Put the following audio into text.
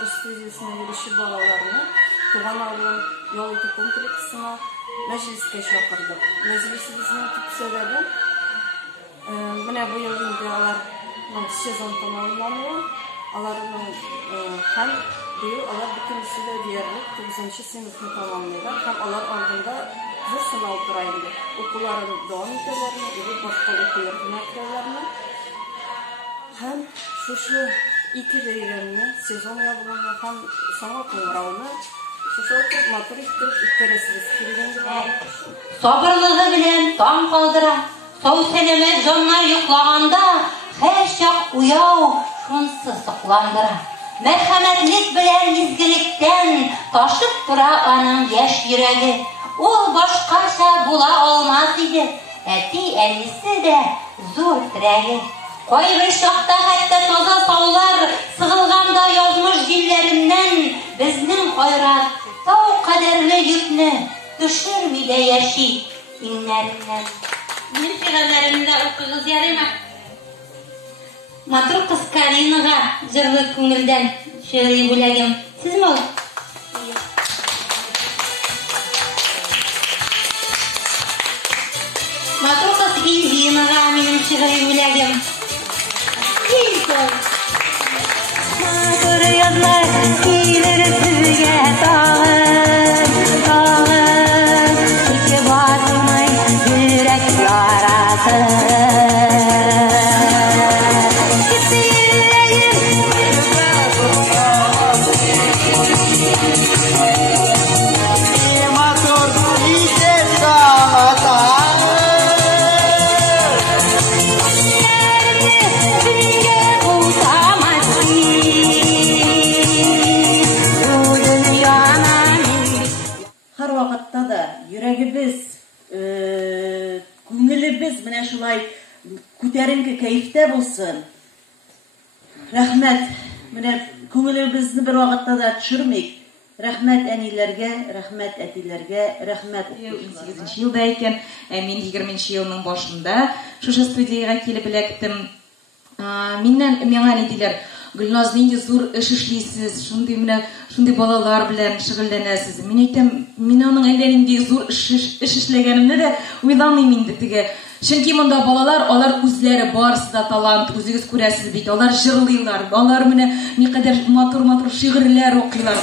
театр студиясына йөрүче балаларны туган авылым yol итү комплексына мәҗлескә чакырдык. Мәҗлесебезнең төп сәбәбе менә бу ел инде аларның сезон тамамлануы, аларның һәм быел алар бөтенесе дә диярлек 9-нчы сыйныфны тамамлыйлар һәм алар алдында зур сынау тора инде. Укуларын дәвам итәләрме, или башка уку йортына керәләрме? Һәм шушы ике бәйрәмне, сезон ябылуны һәм саңа куңрауны шушы матур итеп үткәрәсебез килгән. Сабырлыгы белән таң калдыра. Сау сәламәт җаннар йоклағанда, һәрчак уяу шунсы сокландыра. Мәрхәмәтлек белән изгелектән ташып тора аның яшь йөрәге. Ул башкача була алмас иде. Әти-әнисе дә зур терәге. Кайбер чакта хәтта таза саулар сыгылганда язмыш җилләреннән безнең кайрат тау кадәрле йөкне төшерми дә яши иңнәреннән. Минем шигырьләремдә укыгыз ярыймы? Матур кыз Каринага җырлы күңелдән шигъри бүләгем. Сезме ул? Матур кыз Илгинага минем шигъри бүләгем. Матур язлар килер сезгә тагын, тагын, күрке басмый йөрәк ярасы. Күңелебез менә шулай күтәренке кәйфтә булсын. Рәхмәт. Менә күңелебезне бер вакытта да төшермик. Рәхмәт әниләргә, рәхмәт әтиләргә, рәхмәт. 18-нче елда икән, мин 20-нче елның башында шушы студиягә килеп эләктем. Миңа ни диләр, Гөлназ, нинди зур эш эшлисез, шундый балалар белән шөгыльләнәсез. Мин әйтәм, мин аның әллә нинди зур эш эшләгәнемне дә уйламыйм инде теге. Чөнки монда балалар, алар үзләре барысы да талант, үзегез күрәсез бит. Алар җырлыйлар, алар менә никадәр матур шигырьләр укыйлар.